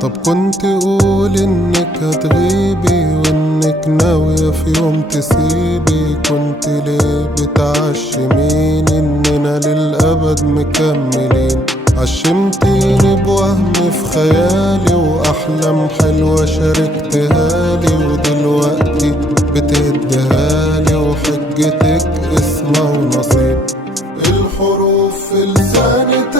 طب كنت قول انك هتغيبي وانك ناوية في يوم تسيبي، كنت ليه بتعشميني اننا للأبد مكملين؟ عشمتيني بوهم في خيالي وأحلام حلوة شاركتها لي، ودلوقتي بتهديهالي وحجتك اسمها ونصيب. الحروف في لساني